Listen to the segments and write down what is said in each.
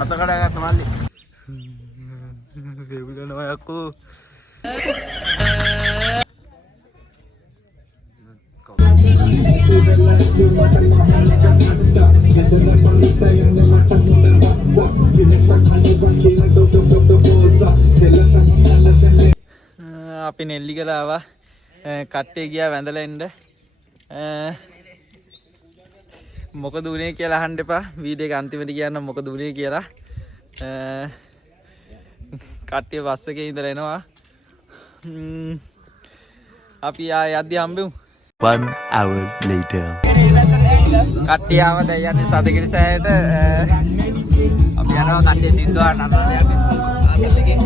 අතකඩ ගත්ත මල්ලි දෙවිලනවා යකෝ අපි නෙල්ලිගල ආවා කට්ටේ ගියා වැඳලා එන්න මොකද උනේ කියලා අහන්න එපා වීඩියෝ එක අන්තිමට කියන්න මොකද උනේ කියලා කට්ටිය බස් එකේ ඉඳලා එනවා අපි යද්දි හම්බෙමු 1 hour later කට්ටිය ආව දැන් යන්නේ සදගිරි සෑයට අපි යනවා කට්ටිය සින්දුවා නන්නන යන්නේ ආතල්ලගේ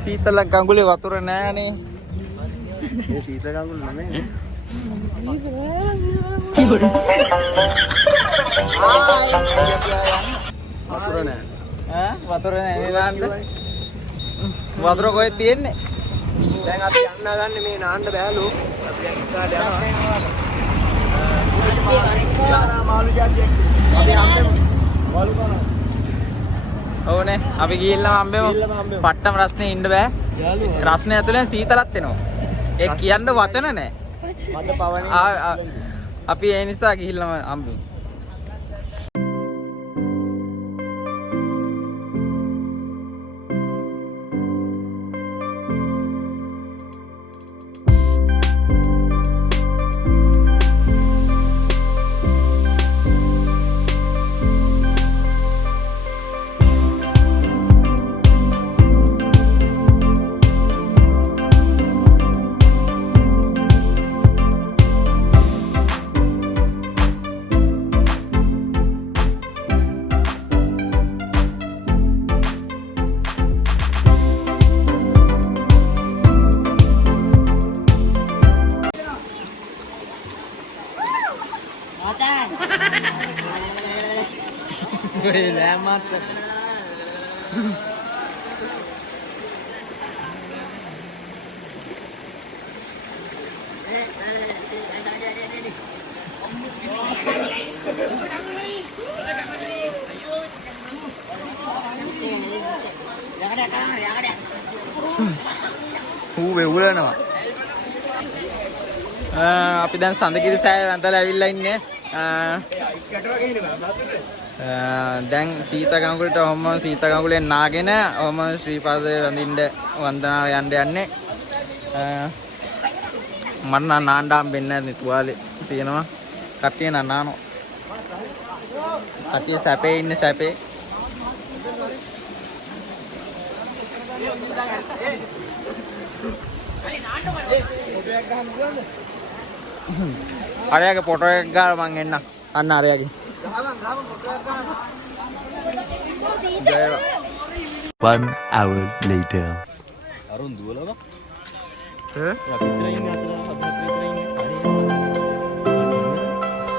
සීතල ගඟුලේ වතුර නෑනේ මේ සීතල ගඟුල නෙමෙයි වතුර නෑ ඈ වතුර නෑ නේ වතුර කොහෙද තියෙන්නේ දැන් අපි යන්න ගන්නේ මේ නාන්න බෑලු අපි ඉස්සරහට යනවා මාළු ජාතියක් අපි හම්බෙමු මාළු කනවා ඕනේ අපි ගිහිල්ලා හම්බෙමු පට්ටම රස්නේ ඉන්න බෑ රස්නේ ඇතුලෙන් සීතලත් එනවා ඒ කියන්න වචන නෑ මද පවනේ අපි ඒ නිසා ගිහිල්ලාම හම්බෙමු වෙවුලනවා අපි දැන් සඳකිරි සෑය වැඳලා ඇවිල්ලා ඉන්නේ දැන් සීත ගඟුලට ඔහම සීත ගඟුලෙන් නාගෙන ඔහම ශ්‍රීපාදයේ වඳින්න වන්දනාව යන්න යන්නේ මට නම් නාන්න හම්බෙන්නේ නැහැ තුවාලේ තියෙනවා කට්ටිය නනානෝ කට්ටිය සැපේ ඉන්නේ සැපේ අරයාගේ ෆොටෝ එකක් ගාලා මං එන්න අන්න අරයාගේ 1 hour later අරුන් දුවලද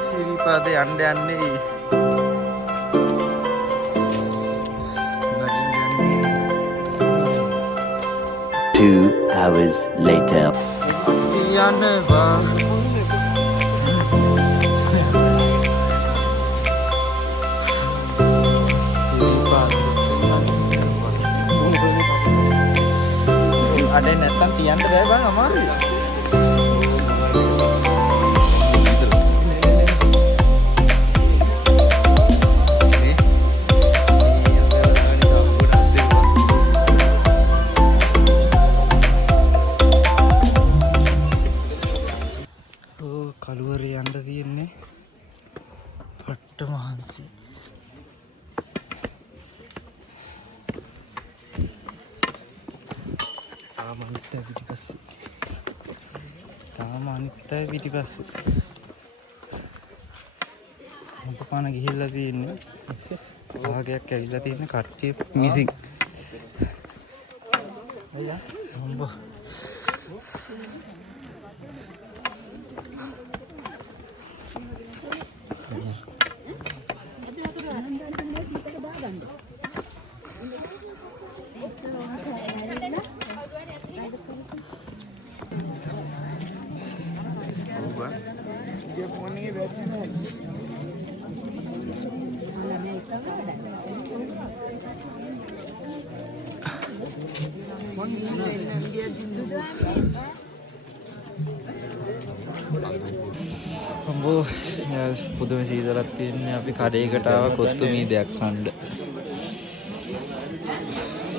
සිරිපාදේ යන්න යන්නේ 2 hours later යනවා අඩේ නැත්තම් තියන්න බෑ බං අමාරුයි මට මහන්සි. තාම අනිත් පිටිපස්සේ. මොකපාන ගිහිල්ලා තියෙන්නේ. භාගයක් ඇවිල්ලා තියෙන කට්ටිය මිසින්. අම්බෝ. අම්බෝ පුදුම සීතලක් තියෙන්නේ. අපි කඩේකට ආව කොත්තු මීදයක් කන්න.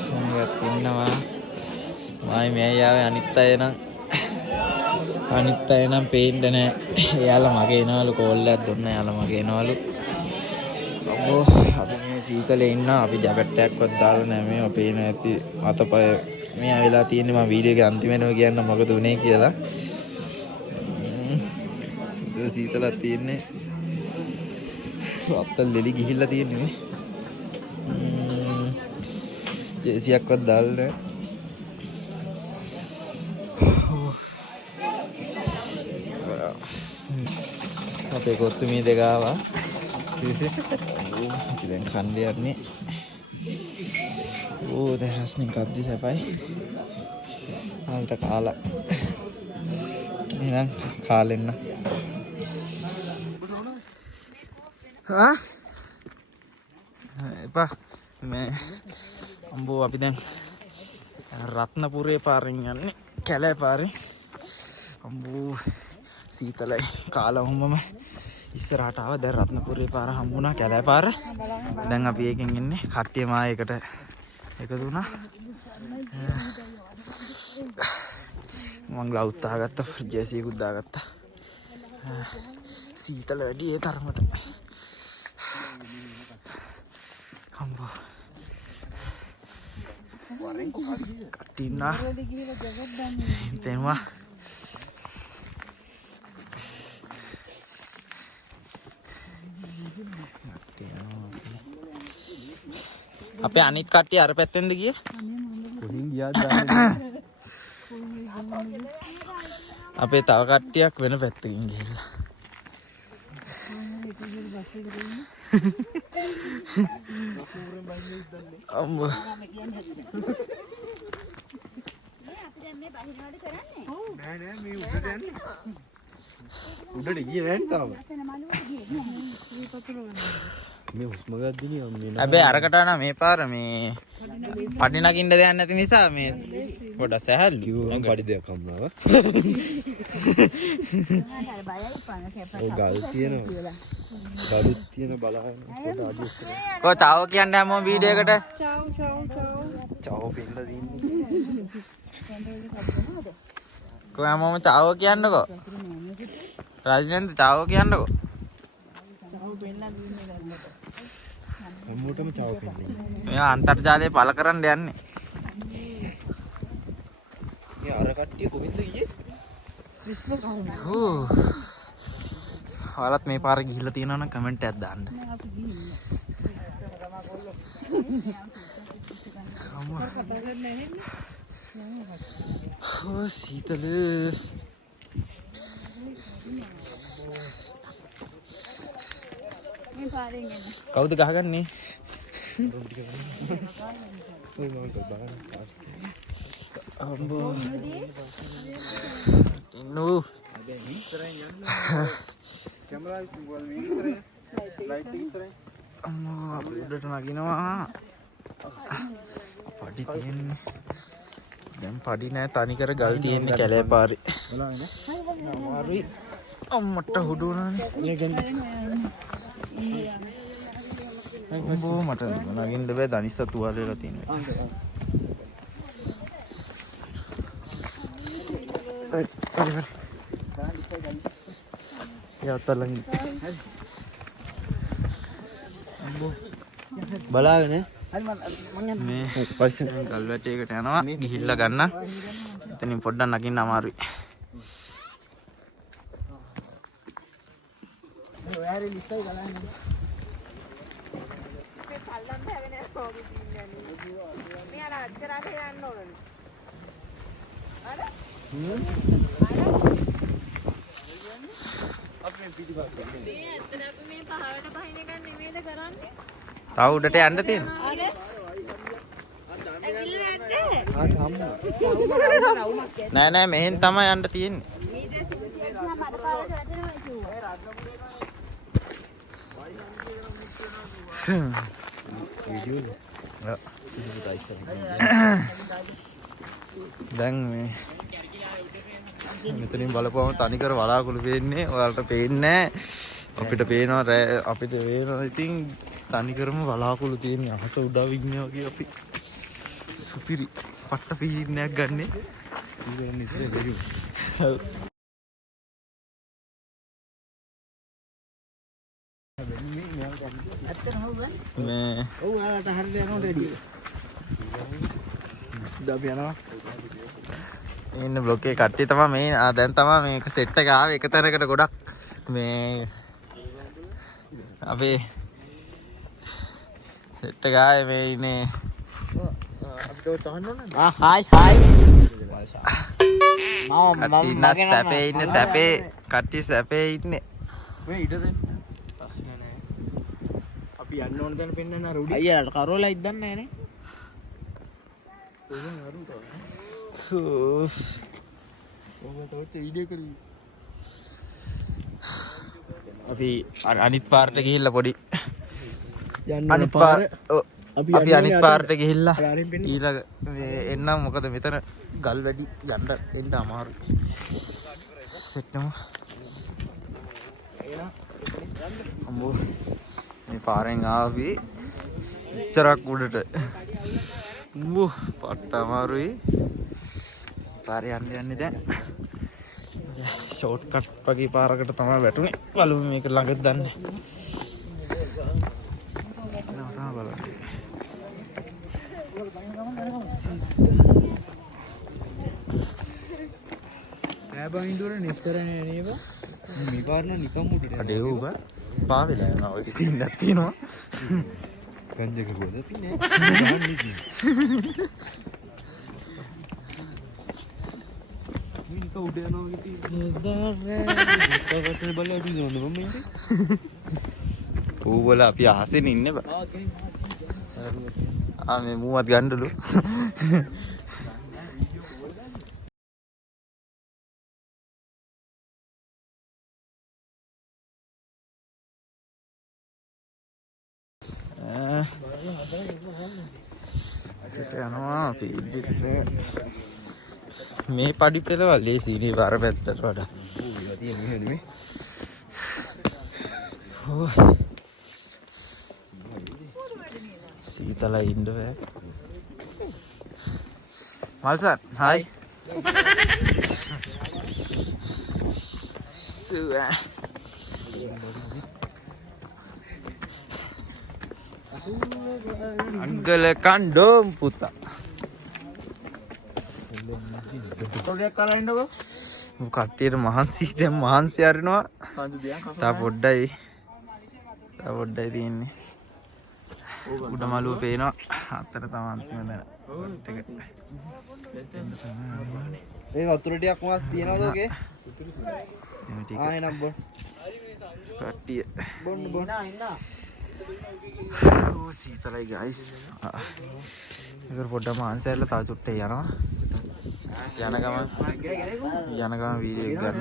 සංගත් ඉන්නවා. මයි මෙයි ආවේ අනිත් අය නම් පේන්නේ නැහැ. එයාලා මගේ එනවලු කෝල් එකක් දුන්න. එයාලා මගේ එනවලු. අම්බෝ අපි මේ සීතලේ ඉන්නවා. අපි ජැකට් එකක්වත් දාලා නැහැ. මේව පේන ඇති අතපය මේ ආවිලා තියෙන්නේ. මම වීඩියෝ එකේ අන්තිමේනම කියන්න මොකද උනේ කියලා. සීතලක් තියෙන්නේ. අත්තල් දෙලි ගිහිල්ලා තියෙන්නේ මේ. ජේසියක්වත් දාලා නැහැ. අපේ කොත්තු මේ දෙක ආවා. දැන් කන්නේ යන්නේ. දැන් රස්නේ කද්දි සපයි. ආල්ට කාලා. එහෙනම් කාලෙන්න. එපා මේ අම්බෝ අපි දැන් රත්නපුරේ පාරෙන් යන්නේ. කැලෑ පාරේ. අම්බෝ සීතලයි. කාලා වුමම ඉස්සරහට ආව. දැන් රත්නපුරේ පාර හම්බුණා. කැලෑ පාර. දැන් අපි ඒකෙන් ඉන්නේ. කට්ටියම ආයෙකට එකතු වුණා. මං ග්ලව්ස් දාගත්තා. ජේසියකුත් දාගත්තා. සීතල වැඩි ඒ තරමට. අම්බෝ කටිනා තේනවා. අපේ අනිත් කට්ටිය අර පැත්තෙන්ද ගියේ? කොහින් ගියාද දන්නේ. අපේ තව කට්ටියක් වෙන පැත්තකින් ගිහිල්ලා. අම්බෝ උඩට ගියේ නැහැ තාම. මේ හුස්ම ගද්දිනේ මේ. හැබැයි අරකට යනවා මේ පාර මේ පඩි නගින්න දෙයක් නැති නිසා මේ පොඩක් සැහැල්ලු. මම පඩි දෙයක් හම්බුණා. ඔය ගල් තියෙනවා. ගලුත් තියෙන බලහන්. කො චාව කියන්නේ හැමෝම වීඩියෝ එකට. චාව පින්න දින්නේ. කො හැමෝම චාව කියන්නකෝ. රාජනන්ද චාව කියන්නකෝ. හැමෝටම චාව පින්නේ. මෙයා අන්තර්ජාලයේ පළ කරන්න යන්නේ. මේ අර කට්ටිය කොහෙන්ද ගියේ? ඔයාලත් මේ පාර ගිහිල්ලා තියෙනවා නම් කමෙන්ට් එකක් දාන්න. සීතල. කවුද ගහගන්නේ? අම්බෝ නෝ කැමරා වල ඉස්සරහ ලයිට් ඉස්සරහ අම්මා අපිට නගිනවා. පඩි තියෙන්නේ. දැන් පඩි නෑ තනි කර ගල් තියෙන්නේ කැලේ පාරේ. අමාරුයි. අම්මට හුඩුනානේ. අම්බෝ මට නගින්න බෑ. දනිස්ස තුවාල වෙලා තියෙනවා. හරි. Ya, tolong. බලාගෙන මේ ගල් වැටේකට යනවා ගිහිල්ලා ගන්න. එතනින් පොඩ්ඩක් නගින්න අමාරුයි. තව උඩට යන්න තියෙනවා. නෑ මෙහෙන් තමයි යන්න තියෙන්නේ. දැන් මේ මෙතනින් බලපුවම තනිකර වලාකුළු පේන්නේ. ඔයාලට පේන්නේ නැහැ. අපිට පේනවා අපිට පේනවා ඉතින් තනිකරම වලාකුළු තියෙන අහස උඩ විඤ්ඤා වගේ අපි සුපිරි පට්ට පීන්නයක් ගන්නෙ. මේ ඔව් ඔයාලට හරියට යනකොට වැඩි. අපි යනවා. ඉන්න බ්ලොක් එකේ කට්ටිය තමයි මේ දැන් තමයි මේක සෙට් එක ආවේ එක තැනකට ගොඩක් මේ අපි සෙට් එක ආවේ මේ ඉන්නේ අපිට තහන්න ඕනද? හායි මම සැපේ ඉන්නේ සැපේ කට්ටිය සැපේ ඉන්නේ මේ ඊට දෙන්න ප්‍රශ්න නැහැ. අපි යන්න ඕන තැන පෙන්නන්න අර උඩ අයියාට කරෝලා ඉද්දන්නේ නැහැ නේ. සූස් අපි අනිත් පාරට ගිහිල්ලා පොඩි අනිත් පාරට ගිහිල්ලා ඊළඟ එන්නම්. මොකද මෙතන ගල් වැඩි යන්න එන්න අමාරුයි. සෙට්ටම අම්බෝ මේ පාරෙන් ආවි ඉච්චරක් උඩට. පට්ට අමාරුයි. පාරේ යන්නේ දැන් ෂෝට් කට් වගේ පාරකට තමයි වැටුනේ. බලමු මේක ළඟට දන්නේ. බයින්දුවර නිස්සරනේ නේද? මේ පාරන නිකම් උඩට. අඩේ ඌ පාවෙලා යනවා. ඔය කිසි ඉන්නක් තියෙනවා. ගංජක ගොඩ තිනේ. මිනික උඩ යනවා කිති. දාරේ. බලලා අපි නෝන මම ඉන්නේ. ඌ වල අපි අහසෙන් ඉන්නේ බා. මේ මූවත් ගන්නලු. යනවා මේ පඩි පෙළවල් ලේසියි පාර පැත්තට වඩා. සීතලයි ඉන්න බෑ. මල්සන් හායි. අංගල කණ්ඩෝම් පුතා. කට්ටියට මහන්සි දැන් මහන්සි අරිනවා. තා පොඩ්ඩයි තියෙන්නේ. උඩමළුව පේනවා. අතර තමයි අන්තිම දැන. ඒ වතුර ටිකක් මාස් තියනවද ඔගේ? එනම් බොන්න. කට්ටිය බොන්න. සීතලයි ගයිස්. ඉතින් පොඩ්ඩක් මහන්සි ඇරලා තා චුට්ටේ යනවා. යන ගමන් වීඩියෝ එක ගන්න.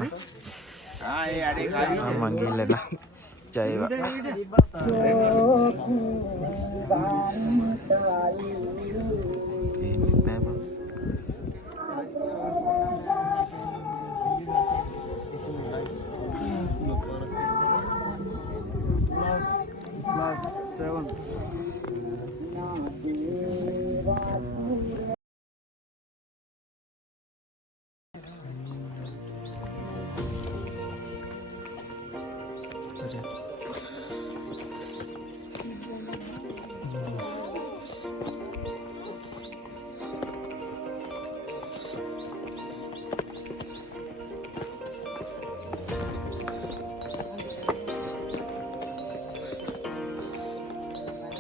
මං ගිහිල්ලා ජයවා.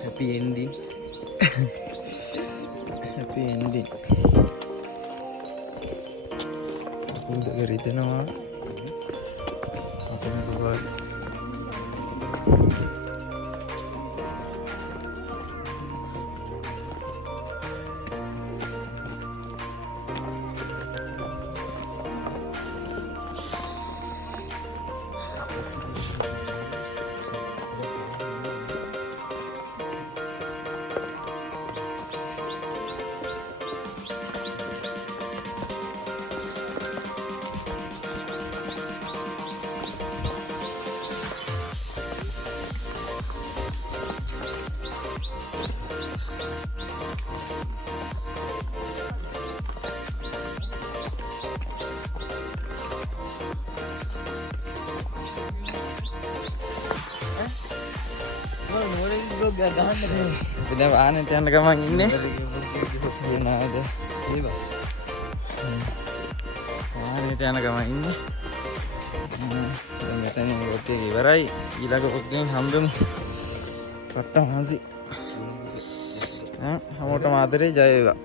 happy ending. happy ending. Udah gerite nama. Apa itu buat? Sudah aneh yang gamang ini. Ini ada. Aneh yang gamang ini. Dan katanya oke barai. Gila kok hambung. Patah masih. Kamu tomater aja ya, Pak.